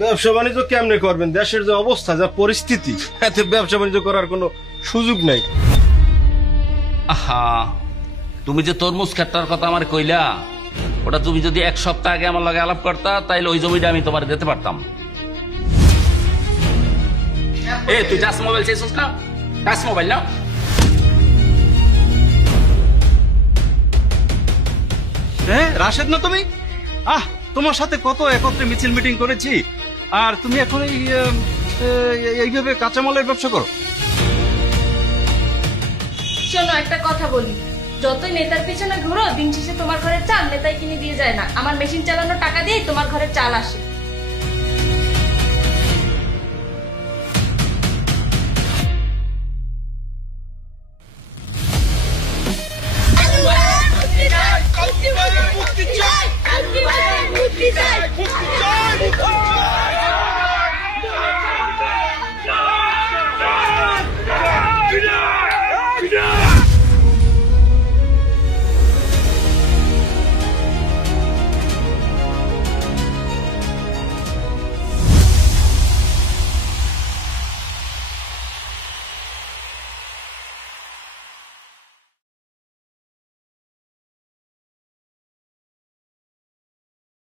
ব্যবসা বাণিজ্য কেমনে করবেন? দেশের যে অবস্থা, যা পরিস্থিতি, এতে ব্যবসা বাণিজ্য করার কোনো সুযোগ নাই। আহা, তুমি যে তরমুজ ক্ষেতটার কথা আমার কইলা, ওটা তুমি যদি 1 সপ্তাহ আগে আমার লগে আলাপ করতা, তাইলে ওই জমিটা আমি তোমার দিতে পারতাম। এ তুই টাচ মোবাইল চাইছিস না? টাচ মোবাইল না? হ্যাঁ রাশেদ না তুমি? তোমার সাথে কত একত্রে মিছিল মিটিং করেছি, আর তুমি এখন এইভাবে কাঁচামালের ব্যবসা করো? শোনো, একটা কথা বলি, যতই নেতার পিছনে ঘুরো, দিন শেষে তোমার ঘরের চাল নেতাই কিনে দিয়ে যায় না। আমার মেশিন চালানোর টাকা দিয়েই তোমার ঘরের চাল আসে।